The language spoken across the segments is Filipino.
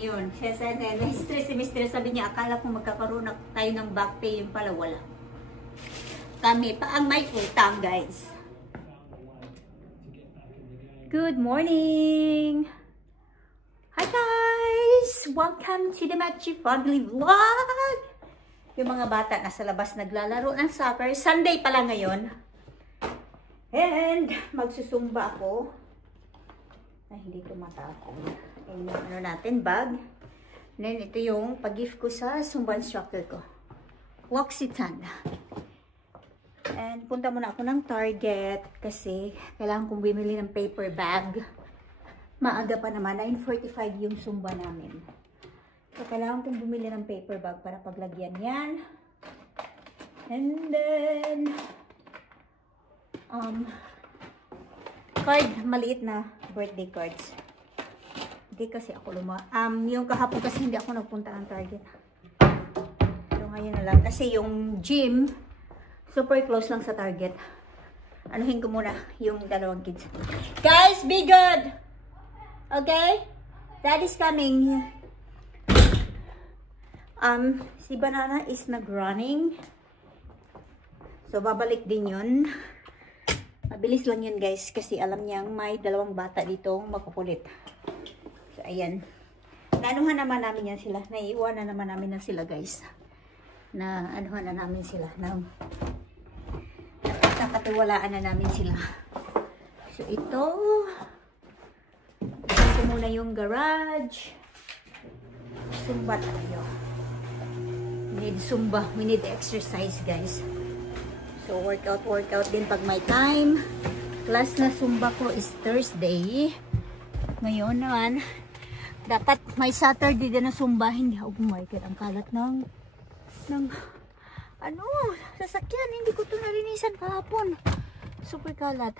Yun. Siya sa na-stress si Mr. Sabi niya, akala ko magkakaroon na tayo ng back pay. Yung pala, wala. Kami pa ang may utang, guys. Good morning! Hi, guys! Welcome to the Machi Family Vlog! Yung mga bata nasa labas naglalaro ng soccer. Sunday pala ngayon. And magsusumba ako. Ay, hindi tumata ako. Yung ano natin, bag. Then, ito yung pag-gift ko sa Zumba instructor ko. L'Occitane. And, punta muna ako ng Target kasi kailangan kong bumili ng paper bag. Maaga pa naman, 9:45 yung Zumba namin. So, kailangan kong bumili ng paper bag para paglagyan yan. And then, card, maliit na birthday cards. Hindi kasi ako yung kahapon kasi hindi ako nagpunta ng Target. So ngayon na lang. Kasi yung gym, super close lang sa Target. Anuhin ko muna yung dalawang kids. Guys, be good! Okay? Daddy's coming. Si Banana is nag-running. So babalik din yun. Mabilis lang yun, guys, kasi alam niyang may dalawang bata dito makukulit. So, ayan. Naanuhan naman namin yan sila. Naiiwanan naman namin na sila, guys. Na anuhan na namin sila. Nakatiwalaan na namin sila. So, ito. Ito muna yung garage. Zumba tayo. We need Zumba. We need exercise, guys. So, workout din pag may time. Class na Zumba ko is Thursday. Ngayon naman, dapat may Saturday din na Zumba. Hindi, oh my God, ang kalat ng sasakyan. Hindi ko ito narinisan kahapon. Super kalat.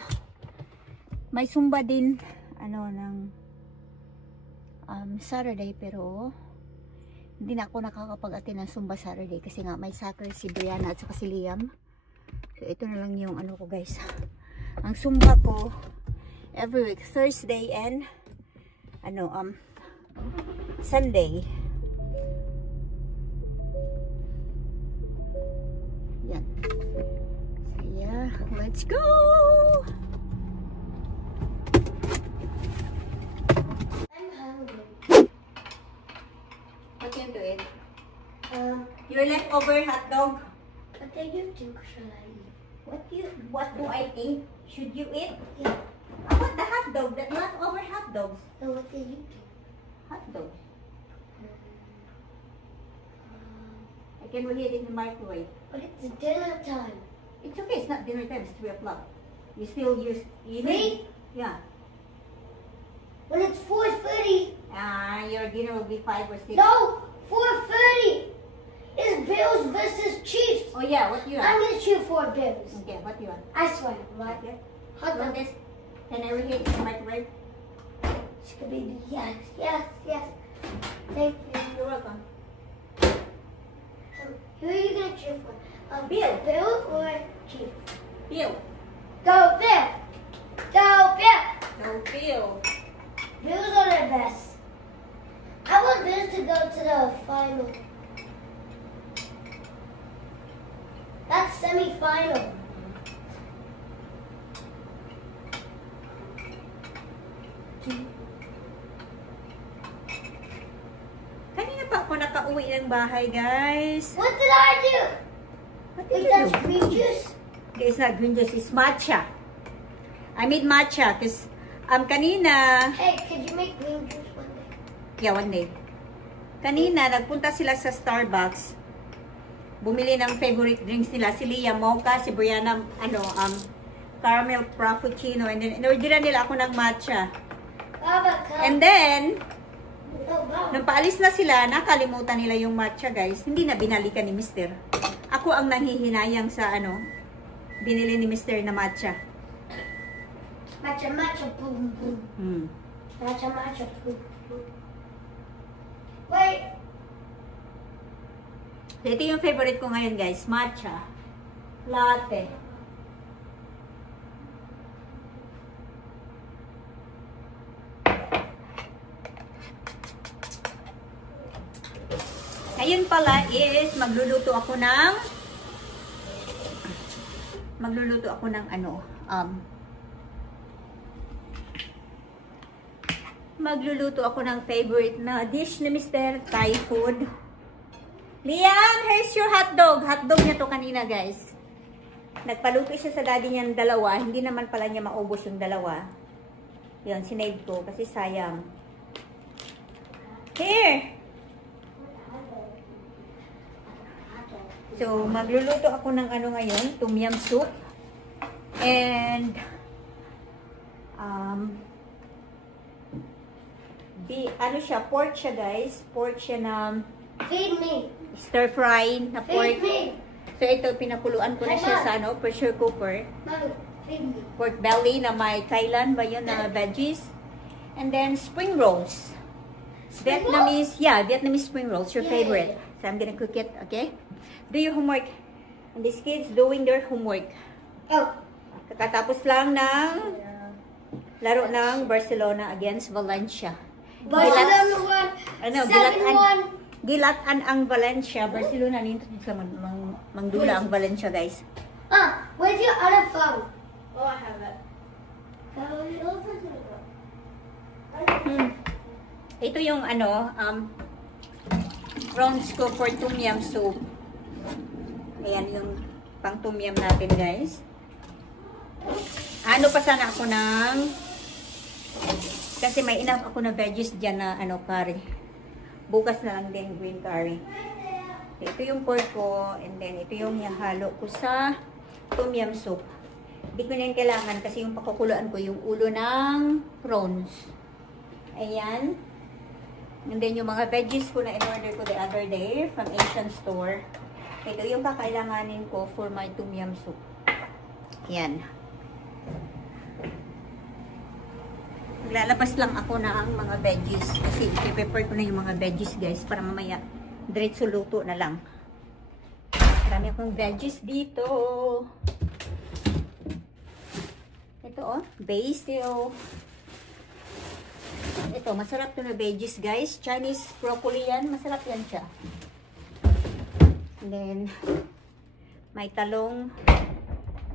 May Zumba din, ng Saturday, pero hindi na ako nakakapag-attend ng Zumba Saturday kasi nga may soccer si Brianna at saka si Liam. So, ito na lang yung ko, guys. Ang Zumba ko, every week, Thursday and, Sunday. Yan. So, yeah, let's go! I'm hungry. What can do it? Your leftover hot dog. What do you think shall I eat? What do I think? Should you eat? Yeah. I want the hot dog, that leftover hot dogs. So what do you think? Hot dogs. I can heat it in the microwave. But it's dinner time. It's okay, it's not dinner time, it's 3 o'clock. You still use Three? Yeah. When it's 4:30. Your dinner will be 5 or 6. No, 4:30. It's Bills versus Chiefs. Oh yeah, what do you want? I'm gonna cheer for Bills. Okay, what do you want? I swear. What? Okay. Hot You want dog. this? Can I reheat it in the microwave? Scooby. Yes, yes, yes. Thank you. You're welcome. Who are you gonna cheer for? Bill. Bill or Chiefs? Bill. Go Bill. Go Bill. No, Bill. Bills are the best. I want Bills to go to the final. That's semi-final. Kanina pa ako nakauwi ng bahay, guys. What did I do? What did Wait, you that's do? green juice? Okay, it's not green juice, it's matcha. I made matcha because kanina, Hey, could you make green juice one day? yeah, one day. Kanina, nagpunta sila sa Starbucks. Bumili ng favorite drinks nila. Si Leah, mocha, si Brianna, caramel frappuccino. And then, inorderan nila ako ng matcha. Baba, come. And then, No, Baba. nung paalis na sila, nakalimutan nila yung matcha, guys. Hindi na binalikan ni Mr. Ako ang nanghihinayang sa, binili ni Mr. na matcha. Matcha, matcha, boom, boom. Matcha, matcha, boom, boom. Wait. Ito yung favorite ko ngayon, guys. Matcha. Latte. Ngayon pala is magluluto ako ng ano, magluluto ako ng favorite na dish ni Mr. Thai food. Liam, here's your hotdog. Hotdog niya to kanina, guys. Nagpaluto siya sa daddy niya ng dalawa. Hindi naman pala niya maubos yung dalawa. Yun, sinave ko kasi sayang. Here! So, magluluto ako ng ano ngayon, tom yum soup. And, ano siya, pork siya guys. Pork siya na Feed me. stir fry na pork. Feed me. So, ito, pinakuluan ko na siya sa ano, pressure cooker. Mommy, feed me. Pork belly na may kailan ba yun na veggies. And then, spring rolls. Vietnamese, yeah, Vietnamese spring rolls, your favorite. So, I'm gonna cook it, okay? Do your homework. And these kids doing their homework. Oh. Kakatapos lang ng laro ng Barcelona against Valencia. Barcelona won. Ano, 7-1. gilatan ang Valencia. Barcelona nito sa mangdula ang Valencia, guys. Where's your other phone? Oh, I have it. Ito yung ano, prawns ko for tom yum soup. Ayan yung pang tom yum natin, guys. Ano pa sana ako ng, kasi may enough ako na veggies dyan na ano, curry. Bukas na lang din green curry. Ito yung pork ko, and then ito yung halo ko sa tom yum soup. Hindi ko na yung kailangan kasi yung pakukuluan ko yung ulo ng prawns. Ayan. And then yung mga veggies ko na in-order ko the other day from Asian store. Ito yung kakailanganin ko for my tom yum soup. Ayan. Maglalabas lang ako ng mga veggies kasi i-prepare ko na yung mga veggies, guys, para mamaya diretso luto na lang. Marami akong veggies dito. Ito oh, basil. Ito, masarap to na veggies, guys. Chinese broccoli yan. Masarap yan siya. And then, may talong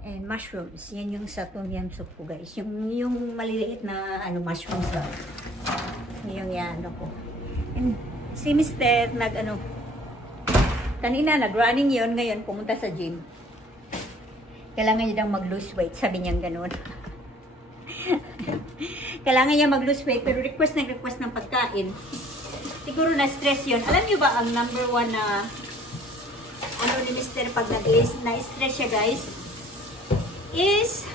and mushrooms. Yan yung sa tom yum soup ko, guys. Yung maliliit na ano, mushrooms ba. Yung yan, ano ko. And si Mr. kanina nag-running yon, ngayon pumunta sa gym. Kailangan niya daw mag-lose weight. Sabi niya gano'n. Kailangan niya mag-lose weight, pero request ng pagkain. Siguro na-stress yun. Alam niyo ba ang number one na ano ni Mr. pag na-stress siya, guys, is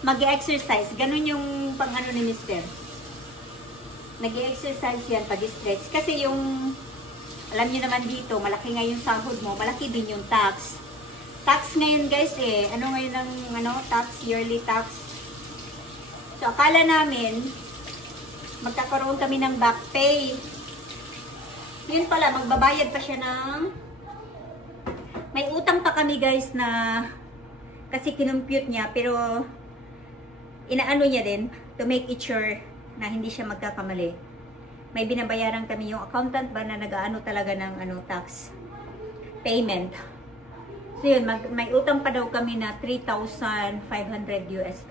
mag-exercise. Ganun yung pang ano ni Mr. Nag-exercise yan pag-stretch. Kasi yung, alam niyo naman dito, malaki nga yung sahod mo, malaki din yung tax. Tax ngayon, guys, ano ngayon ang tax, yearly tax. So, akala namin, magkakaroon kami ng back pay. Yun pala, magbabayad pa siya ng, may utang pa kami, guys, na, kasi kinumpute niya, pero, inaano niya din, to make it sure, na hindi siya magkakamali. May binabayaran kami yung accountant ba na nag-aano talaga ng, tax payment. So, yun, may utang pa daw kami na $3,500 US.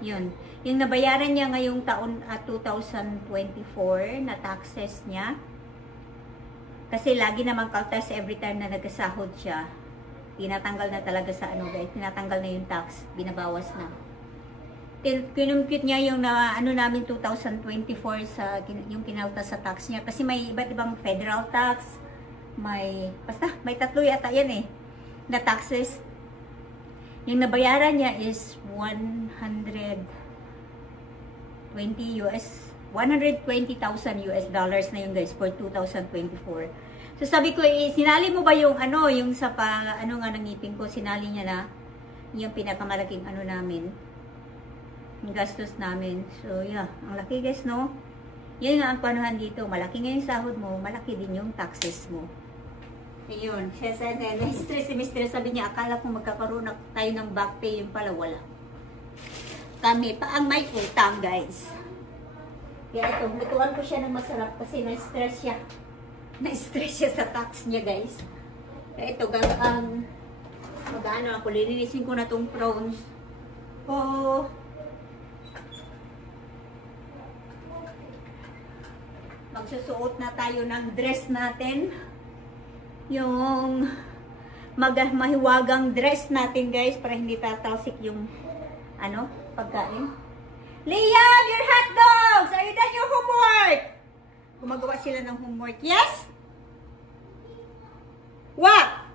Yun. Yung nabayaran niya ngayong taon 2024 na taxes niya. Kasi lagi naman kaltas every time na nagkasahod siya. Tinatanggal na talaga sa guys. Tinatanggal na yung tax. Binabawas na. Kinumpute niya yung namin 2024 sa yung kinaltas sa tax niya. Kasi may iba't ibang federal tax. Basta, may tatlo yata yan na taxes. Yung nabayaran niya is $120,000 US na yun, guys, for 2024. So sabi ko, sinali mo ba yung yung sa ng ngipin ko, sinali niya na yung pinakamalaking namin, yung gastos namin. So yeah, ang laki, guys, no? Yan nga ang panuhan dito, malaki nga yung sahod mo, malaki din yung taxes mo. Ayun, siya said, na-stress si Mr. Sabi niya, akala kong magkakaroon na tayo ng back pay, yung pala wala. Kami pa ang may utang, guys. Kaya ito, lutuan ko siya ng masarap kasi na-stress siya. Na-stress siya sa tax niya, guys. Kaya ito, mag-ano ako, lilinisin ko na tong prawns. Oh. Magsusuot na tayo ng dress natin. Yung mahiwagang dress natin, guys, para hindi tatalsik yung pagkain. Liam, your hot dogs! Are you done your homework? Gumagawa sila ng homework. Yes? What?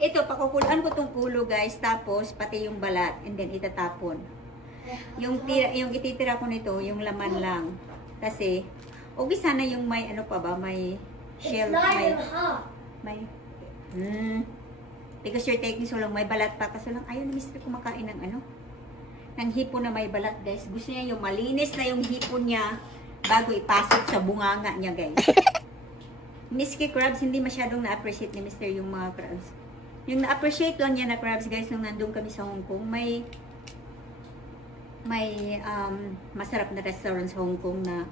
Ito, pakukuluan ko tong ulo, guys. Tapos, pati yung balat. And then, itatapon. Yung ititira ko nito, yung laman lang. Kasi, okay sana yung may, may shell. Because you're taking so long, may balat pa. Kasi lang, ayaw na mister kumakain ng ng hipon na may balat, guys. Gusto niya yung malinis na yung hipon niya bago ipasok sa bunganga niya, guys. Miski crabs, hindi masyadong na-appreciate ni mister yung mga crabs. Yung na-appreciate lang niya na crabs, guys, nung nandun kami sa Hong Kong, may masarap na restaurant sa Hong Kong na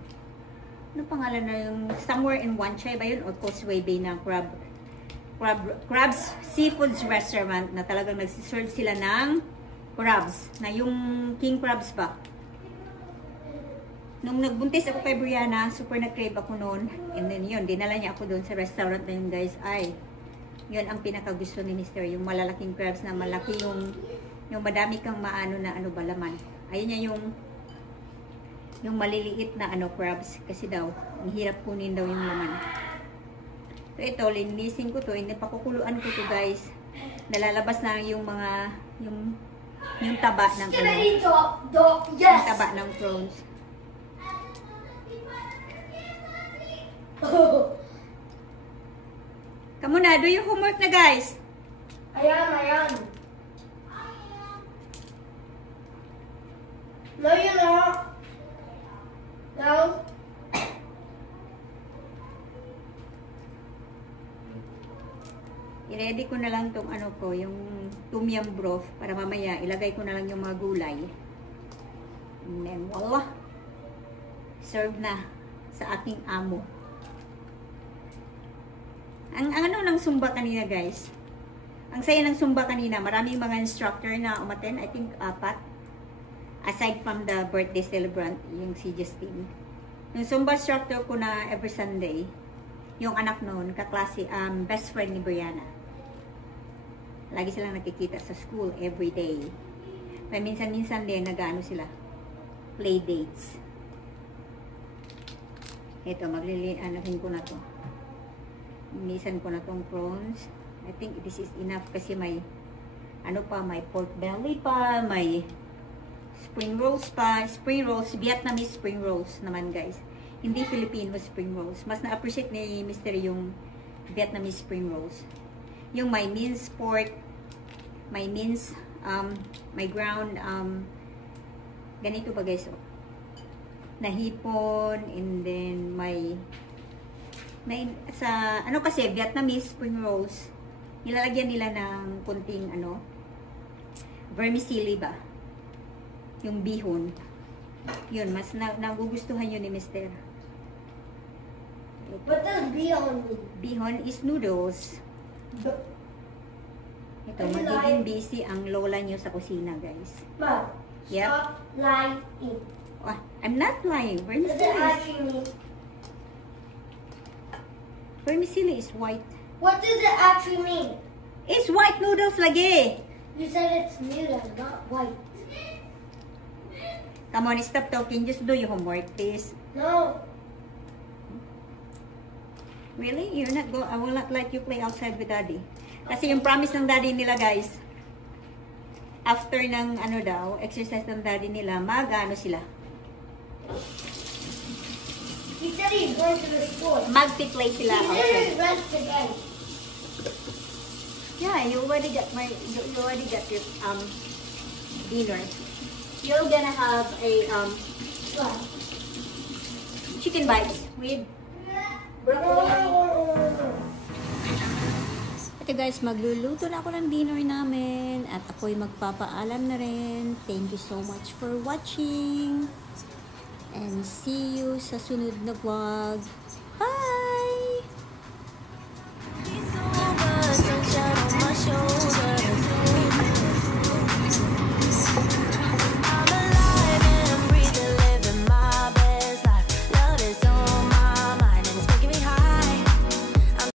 pangalan na yung somewhere in Wan Chai ba yun? O Causeway Bay na crabs seafoods restaurant na talagang nagsiserve sila ng crabs, na yung king crabs pa. Nung nagbuntis ako kay Brianna, super nag-crave ako noon. And then yun, dinala niya ako doon sa restaurant na yun, guys. Ay, yun ang pinakagusto ni Mr. Yung malalaking crabs na malaki yung madami kang balaman. Ayun niya yung maliliit na crabs. Kasi daw, ang hirap kunin daw yung laman. So ito, linisin ko to. Hindi pa kukuluan ko to, guys. Nalalabas na yung yung taba ng yung taba ng prawns. Kamu na, do your homework na, guys. Ayan. No, you're not. No. I-ready ko na lang tong yung tom yum broth para mamaya ilagay ko na lang yung mga gulay. And then, voila. Serve na sa aking amo. Ang ng Zumba kanina, guys. Ang saya ng Zumba kanina. Maraming mga instructor na umaten. I think 4. Aside from the birthday celebrant, yung si Justine. Yung Zumba instructor ko na every Sunday, yung anak noon, kaklase, best friend ni Brianna. Lagi silang nakikita sa school every day. Pero minsan-minsan din, sila. Play dates. Ito, maglilianahin ko na to. Minisan ko na tong prawns. I think this is enough kasi may, may pork belly pa, may spring rolls pa. Spring rolls, Vietnamese spring rolls naman, guys. Hindi Filipino spring rolls. Mas na-appreciate ni Mr. yung Vietnamese spring rolls. Yung may minced pork, may minced, may ground, ganito ba, guys, na hipon, and then may sa, kasi, Vietnamese spring rolls, nilalagyan nila ng kunting, vermicelli ba? Yung bihon. Yun, mas nagugustuhan yun ni Mr. What does bihon mean? Bihon is noodles. Ito, magiging busy ang lola nyo sa kusina, guys. Mom, yep. Stop lying. Oh, I'm not lying. Vermicelli is white. What does it actually mean? It's white noodles lagi. You said it's noodles, not white. Come on, stop talking. Just do your homework, please. No. Really? You're not go? I will not let you play outside with Daddy. Kasi yung promise ng Daddy nila, guys, after ng exercise ng Daddy nila, sila. He said he's going to the school. Multiply sila He outside. didn't rest today. Yeah, you already got your dinner. You're gonna have a chicken bites with broccoli. Okay guys, magluluto na ako ng dinner namin at ako'y magpapaalam na rin. Thank you so much for watching. And see you sa sunod na vlog.